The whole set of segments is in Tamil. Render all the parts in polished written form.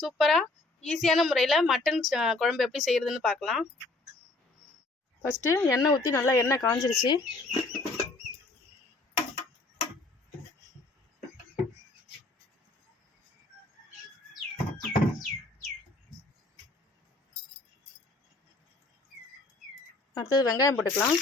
சூப்பரா ஈஸியான முறையில் மட்டன் குழம்பு எப்படி செய்கிறதுன்னு பார்க்கலாம். ஃபஸ்ட்டு எண்ணெய் ஊற்றி நல்லா எண்ணெய் காஞ்சிருச்சு. அடுத்தது வெங்காயம் போட்டுக்கலாம்.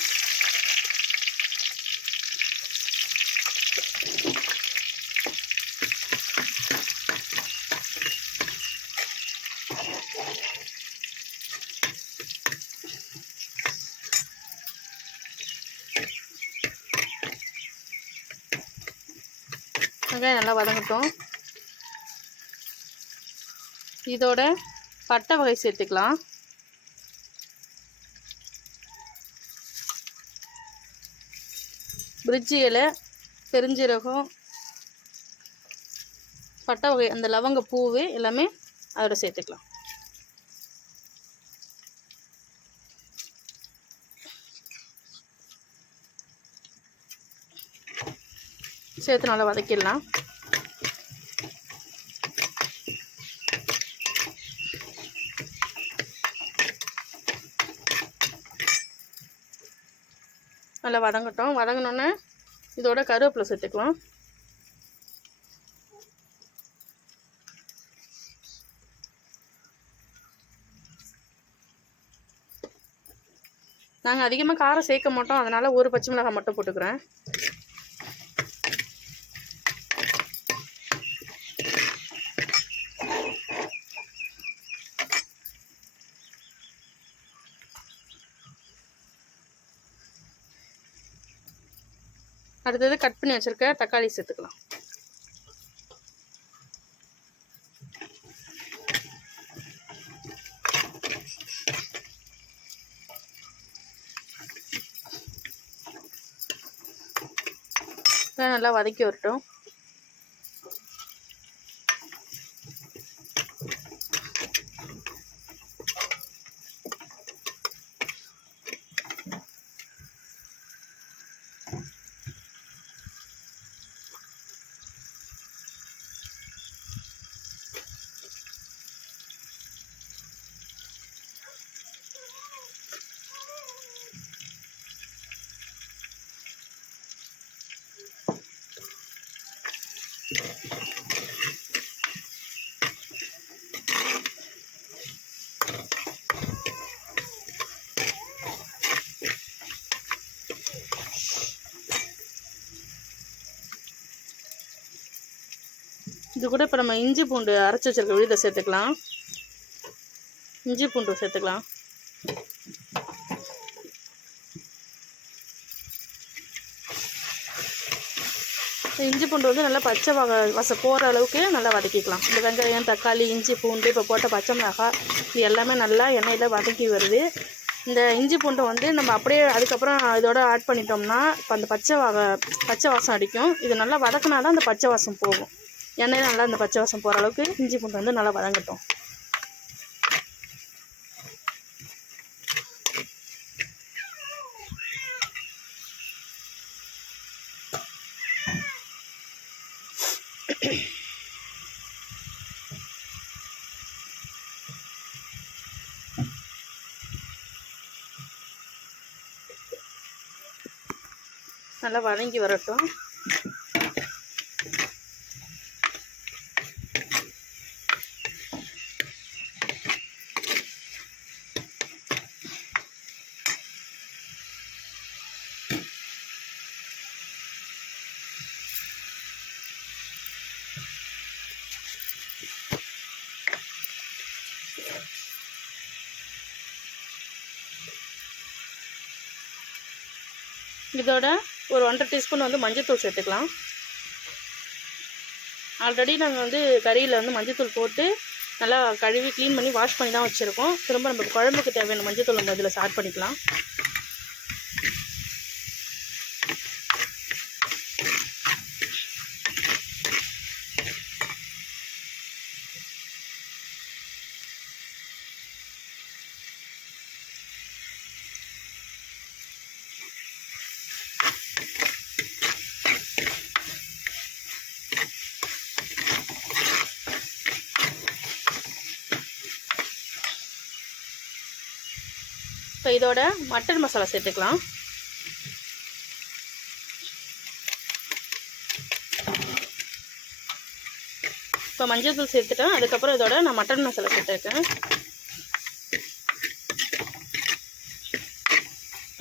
வெங்காயம் நல்லா வதங்கட்டும். இதோட பட்டை வகை சேர்த்துக்கலாம். பிரிட்ஜி இலை, பெருஞ்சீரகம், பட்டை வகை, அந்த லவங்க பூவு எல்லாமே அதோட சேர்த்துக்கலாம். சேர்த்து நல்லா வதக்கிடலாம். நல்லா வதங்கட்டும். வதங்கினோன்னே இதோட கருவேப்பிலை சேர்த்துக்கலாம். நாங்கள் அதிகமாக காரம் சேர்க்க மாட்டோம், அதனால் ஒரு பச்சை மிளகாய் மட்டும் போட்டுக்கிறேன். அடுத்தது கட் பண்ணி வச்சுருக்க தக்காளி சேர்த்துக்கலாம். நல்லா வதக்கி வரட்டும். இது கூட இப்போ நம்ம இஞ்சி பூண்டு அரைச்சி வச்சிருக்க விழுதை சேர்த்துக்கலாம். இஞ்சி பூண்டு சேர்த்துக்கலாம். இஞ்சி பூண்டு வந்து நல்லா பச்சை வாசம் போகிற அளவுக்கு நல்லா வதக்கிக்கலாம். இந்த வெங்காயம், தக்காளி, இஞ்சி பூண்டு, இப்போ போட்ட பச்சை மிளகாய், இது எல்லாமே நல்லா எண்ணெயில் வதக்கி வருது. இந்த இஞ்சி பூண்டை வந்து நம்ம அப்படியே அதுக்கப்புறம் இதோட ஆட் பண்ணிட்டோம்னா இப்போ அந்த பச்சை வாசம் அடிக்கும். இது நல்லா வதக்கினா தான் அந்த பச்சை வாசம் போகும். எண்ணெயில் நல்லா அந்த பச்சை வாசம் போகிற அளவுக்கு இஞ்சி பூண்டு வந்து நல்லா வதங்கட்டும். நல்லா வதங்கி வரட்டும். இதோட ஒரு 1.5 டீஸ்பூன் வந்து மஞ்சள்தூள் சேர்த்துக்கலாம். ஆல்ரெடி நாங்கள் வந்து கறியில் வந்து மஞ்சள்தூள் போட்டு நல்லா கழுவி க்ளீன் பண்ணி வாஷ் பண்ணி தான் வச்சுருக்கோம். திரும்ப நம்ம குழம்புக்கு தேவையான மஞ்சள்தூள் நம்ம இதில் ஆட் பண்ணிக்கலாம். இதோட மட்டன் மசாலா சேர்த்துக்கலாம். இப்போ மஞ்சள் தூள் சேர்த்துட்டேன். அதுக்கப்புறம் இதோட நான் மட்டன் மசாலா சேர்த்துருக்கேன்.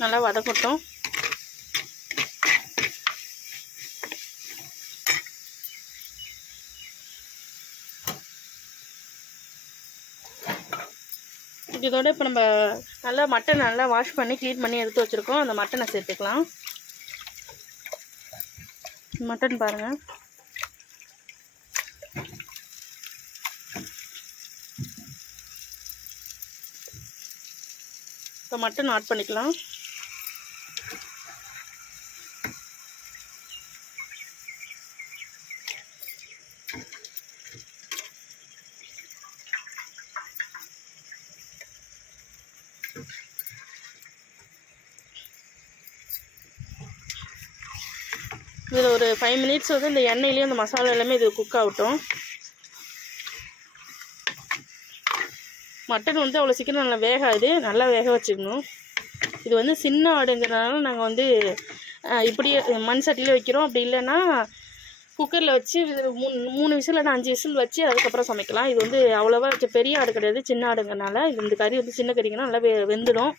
நல்லா வதக்கட்டும். இதோட இப்போ நம்ம நல்லா மட்டன் நல்லா வாஷ் பண்ணி க்ளீன் பண்ணி எடுத்து வச்சுருக்கோம். அந்த மட்டனை சேர்த்துக்கலாம். மட்டன் பாருங்கள், இப்போ மட்டன் ஆட் பண்ணிக்கலாம். இதில் ஒரு 5 மினிட்ஸ் வந்து இந்த எண்ணெயிலேயே அந்த மசாலா எல்லாமே இது குக் ஆகட்டும். மட்டன் வந்து அவ்வளோ சீக்கிரம் நல்லா வேகாது, நல்லா வேக வச்சுக்கணும். இது வந்து சின்ன ஆடுங்கிறதுனால நாங்கள் வந்து இப்படியே மண் சட்டியில் வைக்கிறோம். அப்படி இல்லைன்னா குக்கரில் வச்சு 3 விசில் இல்லைன்னா 5 விசில் வச்சு அதுக்கப்புறம் சமைக்கலாம். இது வந்து அவ்வளோவா பெரிய ஆடு கிடையாது, சின்ன ஆடுங்கிறனால இந்த கறி வந்து சின்ன கறிங்கன்னா நல்லா வெந்துடும்.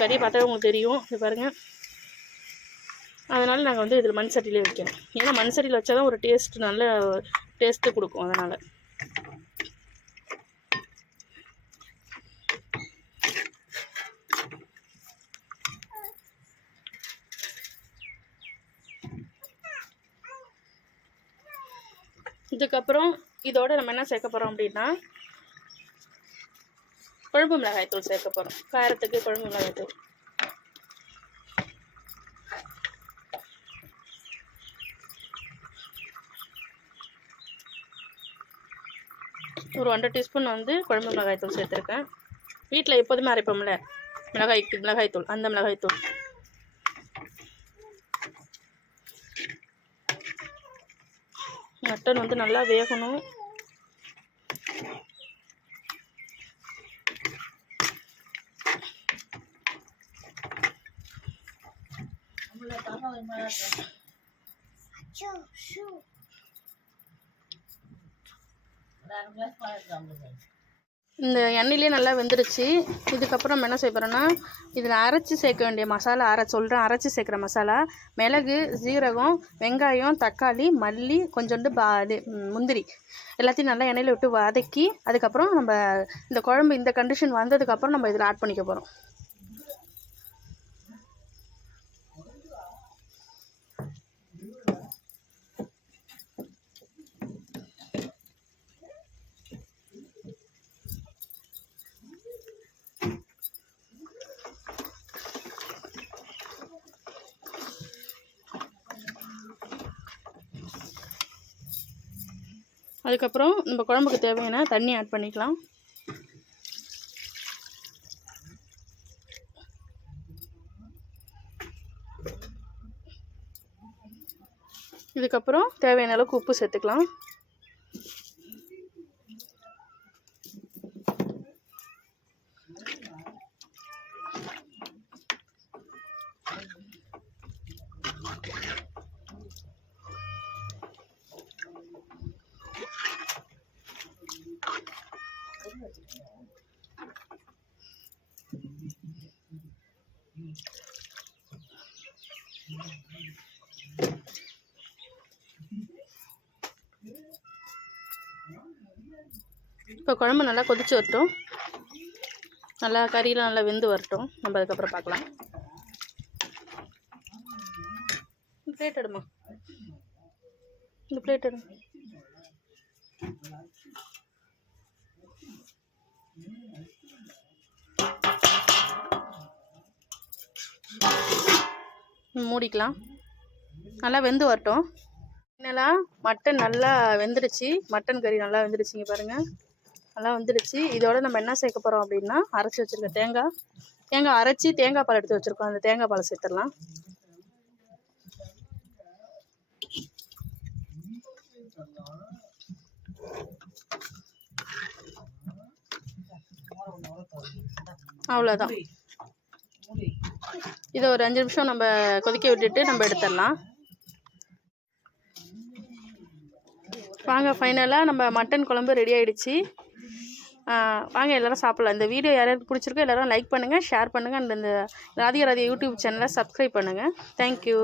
கறியை பார்த்தா உங்களுக்கு தெரியும். இது பாருங்கள், அதனால் நாங்கள் வந்து இதில் மண் சட்டியிலே வைக்கிறோம். ஏன்னா மண் சட்டியில் வச்சா தான் ஒரு நல்ல டேஸ்ட்டு கொடுக்கும். அதனால் இதுக்கப்புறம் இதோட நம்ம என்ன சேர்க்க போகிறோம் அப்படின்னா குழம்பு மிளகாய்த்தூள் சேர்க்க போகிறோம். காரத்துக்கு குழம்பு மிளகாய்த்தூள் ஒரு 1.5 டீஸ்பூன் வந்து குழம்பு மிளகாய்த்தூள் சேர்த்துருக்கேன். வீட்டில் எப்போதுமே அரைப்போம்ல மிளகாய்த்தூள், அந்த மிளகாய்த்தூள். மட்டன் வந்து நல்லா வேகணும். இந்த எண்ணெயிலே நல்லா வெந்துடுச்சு. இதுக்கப்புறம் நம்ம என்ன செய்ய போகிறோன்னா இதில் அரைச்சி சேர்க்க வேண்டிய மசாலா அரைச்சி சேர்க்குற மசாலா மிளகு, சீரகம், வெங்காயம், தக்காளி, மல்லி, கொஞ்சோண்டு முந்திரி எல்லாத்தையும் நல்லா எண்ணெயில் விட்டு வதக்கி அதுக்கப்புறம் நம்ம இந்த குழம்பு இந்த கண்டிஷன் வந்ததுக்கப்புறம் நம்ம இதில் ஆட் பண்ணிக்க போகிறோம். அதுக்கப்புறம் நம்ம குழம்புக்கு தேவையான தண்ணி ஆட் பண்ணிக்கலாம். இதுக்கப்புறம் தேவையான அளவுக்கு உப்பு சேர்த்துக்கலாம். இப்போ குழம்பு நல்லா கொதிச்சு வரட்டும். நல்லா கறியெலாம் நல்லா வெந்து வரட்டும். நம்ம அதுக்கப்புறம் பார்க்கலாம். பிளேட் எடுமா, இந்த பிளேட் எடு. மூடிக்கலாம். நல்லா வெந்து வரட்டும். என்னெல்லாம் மட்டன் நல்லா வெந்துடுச்சு. மட்டன் கறி நல்லா வெந்துடுச்சிங்க பாருங்கள், நல்லா வந்துடுச்சு. இதோட நம்ம என்ன சேர்க்க போகிறோம் அப்படின்னா அரைச்சி வச்சுருக்க தேங்காய் அரைச்சி தேங்காய் பால் எடுத்து வச்சுருக்கோம். அந்த தேங்காய் பாலை சேர்த்துடலாம். அவ்வளோதான். இதை ஒரு 5 நிமிஷம் நம்ம கொதிக்க விட்டுட்டு நம்ம எடுத்துடலாம். வாங்க, ஃபைனலாக நம்ம மட்டன் குழம்பு ரெடி ஆகிடுச்சு. வாங்க எல்லோரும் சாப்பிட்லாம். இந்த வீடியோ யாராவது பிடிச்சிருக்கோ எல்லோரும் லைக் பண்ணுங்கள், ஷேர் பண்ணுங்கள், அண்ட் இந்த ராதிகா யூடியூப் சேனலை சப்ஸ்கிரைப் பண்ணுங்கள். தேங்க்யூ.